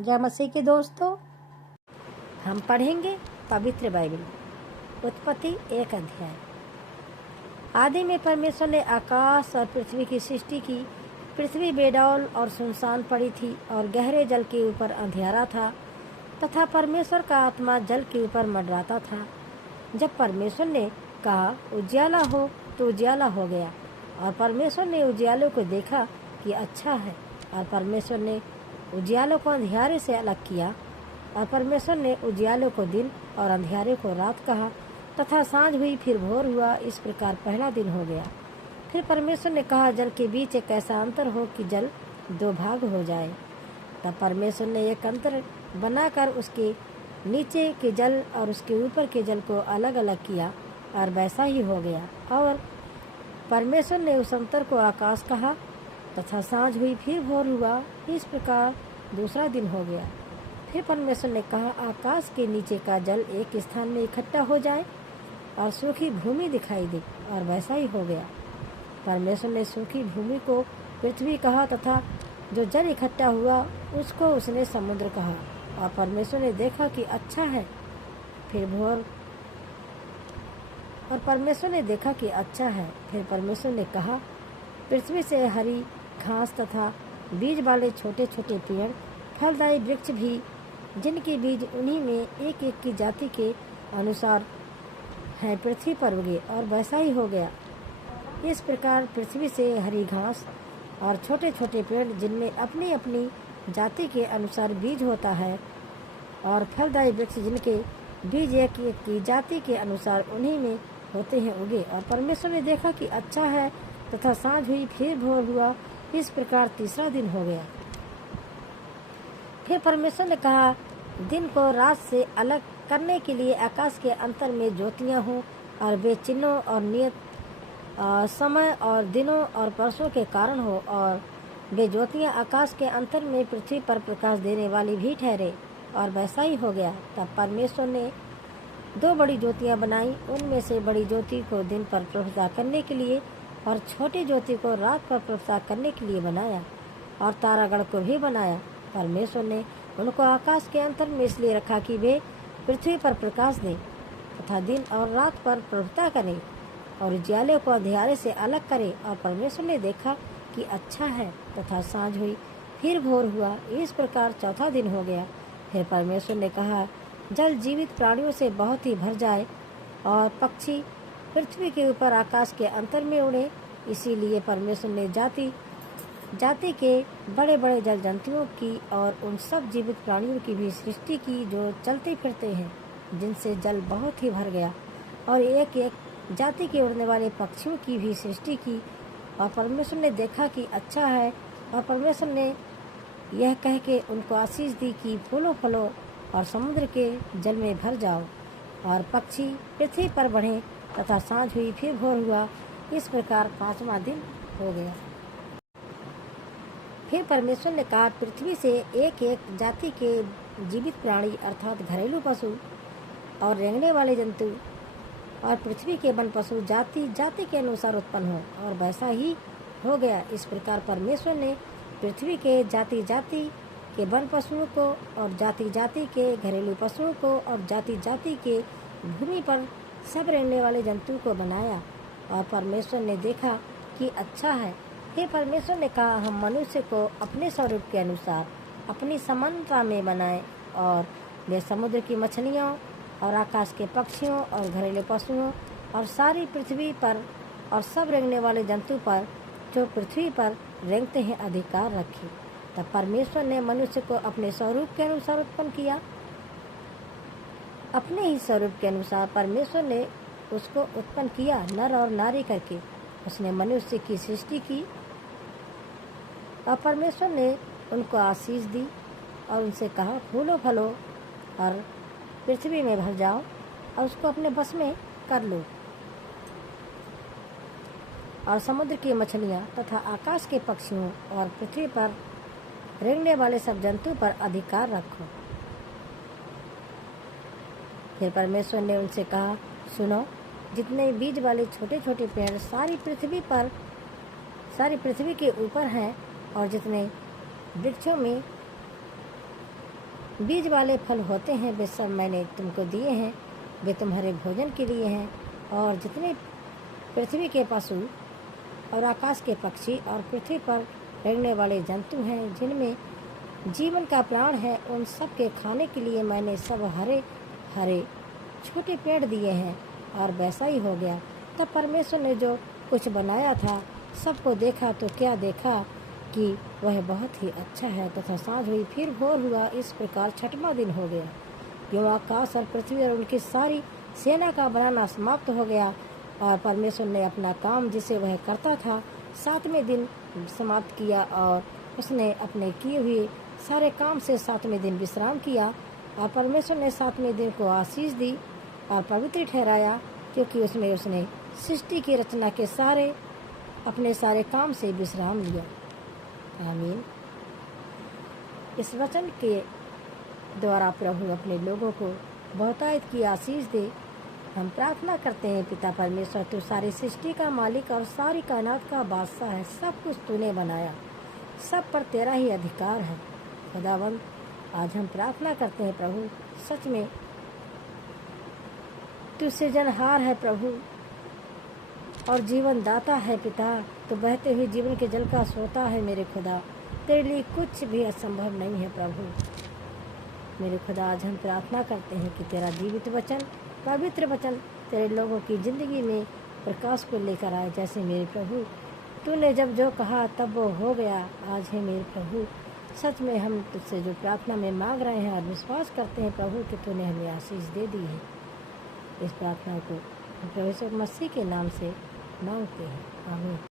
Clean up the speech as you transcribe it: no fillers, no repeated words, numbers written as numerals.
जय मसीह के दोस्तों, हम पढ़ेंगे पवित्र बाइबल। उत्पत्ति 1 अध्याय। आदि में परमेश्वर ने आकाश और पृथ्वी की सृष्टि की। पृथ्वी बेडौल और सुनसान पड़ी थी और गहरे जल के ऊपर अंधियारा था तथा परमेश्वर का आत्मा जल के ऊपर मंडराता था। जब परमेश्वर ने कहा उजियाला हो तो उजियाला हो गया, और परमेश्वर ने उजियालों को देखा कि अच्छा है। और परमेश्वर ने उजियालों को अंधियारे से अलग किया, और परमेश्वर ने उजियालों को दिन और अंधियारे को रात कहा। तथा सांझ हुई, फिर भोर हुआ। इस प्रकार पहला दिन हो गया। फिर परमेश्वर ने कहा जल के बीच एक ऐसा अंतर हो कि जल 2 भाग हो जाए। तब परमेश्वर ने एक अंतर बनाकर उसके नीचे के जल और उसके ऊपर के जल को अलग अलग किया, और वैसा ही हो गया। और परमेश्वर ने उस अंतर को आकाश कहा। तथा सांझ हुई, फिर भोर हुआ। इस प्रकार दूसरा दिन हो गया। फिर परमेश्वर ने कहा आकाश के नीचे का जल एक स्थान में इकट्ठा हो जाए और सूखी भूमि दिखाई दे, और वैसा ही हो गया। परमेश्वर ने सूखी भूमि को पृथ्वी कहा तथा जो जल इकट्ठा हुआ उसको उसने समुद्र कहा। और परमेश्वर ने देखा कि अच्छा है। फिर परमेश्वर ने देखा कि अच्छा है। फिर परमेश्वर ने कहा पृथ्वी से हरी घास तथा बीज वाले छोटे छोटे पेड़, फलदायी वृक्ष भी, जिनके बीज उन्हीं में एक एक की जाति के अनुसार है, पृथ्वी पर उगे, और वैसा ही हो गया। इस प्रकार पृथ्वी से हरी घास और छोटे छोटे पेड़, जिनमें अपनी अपनी जाति के अनुसार बीज होता है, और फलदायी वृक्ष, जिनके बीज एक एक की जाति के अनुसार उन्हीं में होते हैं, उगे। और परमेश्वर ने देखा कि अच्छा है। तथा सांझ हुई, फिर भोर हुआ। इस प्रकार तीसरा दिन हो गया। फिर परमेश्वर ने कहा दिन को रात से अलग करने के लिए आकाश के अंतर में ज्योतियां हों, और वे चिन्हों और नियत समय और दिनों और वर्षों के कारण हो, और वे ज्योतियां आकाश के अंतर में पृथ्वी पर प्रकाश देने वाली भी ठहरे, और वैसा ही हो गया। तब परमेश्वर ने 2 बड़ी ज्योतियां बनाई। उनमें से बड़ी ज्योति को दिन पर प्रभुता करने के लिए और छोटी ज्योति को रात पर प्रभुता करने के लिए बनाया, और तारागण को भी बनाया। परमेश्वर ने उनको आकाश के अंतर में इसलिए रखा कि वे पृथ्वी पर प्रकाश दें तथा दिन और रात पर प्रभुता करें, और उजियाले को अंधियारे से अलग करें। और परमेश्वर ने देखा कि अच्छा है। तथा सांझ हुई, फिर भोर हुआ। इस प्रकार चौथा दिन हो गया। फिर परमेश्वर ने कहा जल जीवित प्राणियों से बहुत ही भर जाए, और पक्षी पृथ्वी के ऊपर आकाश के अंतर में उड़े। इसीलिए परमेश्वर ने जाति जाति के बड़े बड़े जल जंतुओं की और उन सब जीवित प्राणियों की भी सृष्टि की जो चलते फिरते हैं, जिनसे जल बहुत ही भर गया। और एक एक जाति के उड़ने वाले पक्षियों की भी सृष्टि की। और परमेश्वर ने देखा कि अच्छा है। और परमेश्वर ने यह कह के उनको आशीष दी कि फूलो फलो और समुद्र के जल में भर जाओ, और पक्षी पृथ्वी पर बढ़े। तथा सांझ हुई, फिर भोर हुआ। इस प्रकार 5वां दिन हो गया। फिर परमेश्वर ने कहा पृथ्वी से एक एक जाति के जीवित प्राणी, अर्थात घरेलू पशु और रेंगने वाले जंतु, और पृथ्वी के वन पशु जाति जाति के अनुसार उत्पन्न हो, और वैसा ही हो गया। इस प्रकार परमेश्वर ने पृथ्वी के जाति जाति के वन पशुओं को, और जाति जाति के घरेलू पशुओं को, और जाति जाति के भूमि पर सब रहने वाले जंतु को बनाया। और परमेश्वर ने देखा कि अच्छा है। फिर परमेश्वर ने कहा हम मनुष्य को अपने स्वरूप के अनुसार अपनी समानता में बनाएं, और वे समुद्र की मछलियों और आकाश के पक्षियों और घरेलू पशुओं और सारी पृथ्वी पर और सब रेंगने वाले जंतु पर जो पृथ्वी पर रेंगते हैं अधिकार रखे। तब परमेश्वर ने मनुष्य को अपने स्वरूप के अनुसार उत्पन्न किया। अपने ही स्वरूप के अनुसार परमेश्वर ने उसको उत्पन्न किया, नर और नारी करके उसने मनुष्य की सृष्टि की। और परमेश्वर ने उनको आशीष दी और उनसे कहा फूलो फलो और पृथ्वी में भर जाओ, और उसको अपने बस में कर लो, और समुद्र की मछलियाँ तथा आकाश के पक्षियों और पृथ्वी पर रेंगने वाले सब जंतु पर अधिकार रखो। फिर परमेश्वर ने उनसे कहा सुनो, जितने बीज वाले छोटे छोटे पेड़ सारी पृथ्वी के ऊपर हैं, और जितने वृक्षों में बीज वाले फल होते हैं वे सब मैंने तुमको दिए हैं, वे तुम्हारे भोजन के लिए हैं। और जितने पृथ्वी के पशु और आकाश के पक्षी और पृथ्वी पर रहने वाले जंतु हैं जिनमें जीवन का प्राण है, उन सब के खाने के लिए मैंने सब हरे हरे छोटे पेड़ दिए हैं। और वैसा ही हो गया। तब परमेश्वर ने जो कुछ बनाया था सबको देखा तो क्या देखा कि वह बहुत ही अच्छा है। तथा सांझ हुई, फिर भोर हुआ, इस प्रकार छठवां दिन हो गया। यूं आकाश और पृथ्वी और उनकी सारी सेना का बनाना समाप्त हो गया। और परमेश्वर ने अपना काम जिसे वह करता था 7वें दिन समाप्त किया और उसने अपने किए हुए सारे काम से 7वें दिन विश्राम किया। और परमेश्वर ने 7वें दिन को आशीष दी और पवित्र ठहराया, क्योंकि उसमें उसने सृष्टि की रचना के अपने सारे काम से विश्राम लिया। आमीन। इस वचन के द्वारा प्रभु अपने लोगों को बहुतायत की आशीष दे। हम प्रार्थना करते हैं, पिता परमेश्वर, तू सारी सृष्टि का मालिक और सारी कायनात का बादशाह है। सब कुछ तूने बनाया, सब पर तेरा ही अधिकार है। खुदावंद, आज हम प्रार्थना करते हैं प्रभु, सच में तू सृजनहार है प्रभु और जीवन दाता है पिता। तो बहते हुए जीवन के जल का सोता है मेरे खुदा। तेरे लिए कुछ भी असंभव नहीं है प्रभु। मेरे खुदा, आज हम प्रार्थना करते हैं कि तेरा जीवित वचन, पवित्र वचन तेरे लोगों की ज़िंदगी में प्रकाश को लेकर आए। जैसे मेरे प्रभु तूने जब जो कहा तब वो हो गया। आज है मेरे प्रभु, सच में हम तुझसे जो प्रार्थना में मांग रहे हैं और विश्वास करते हैं प्रभु कि तूने हमें आशीष दे दी है। इस प्रार्थना को प्रभु यीशु मसीह के नाम से मांगते हैं। आमीन।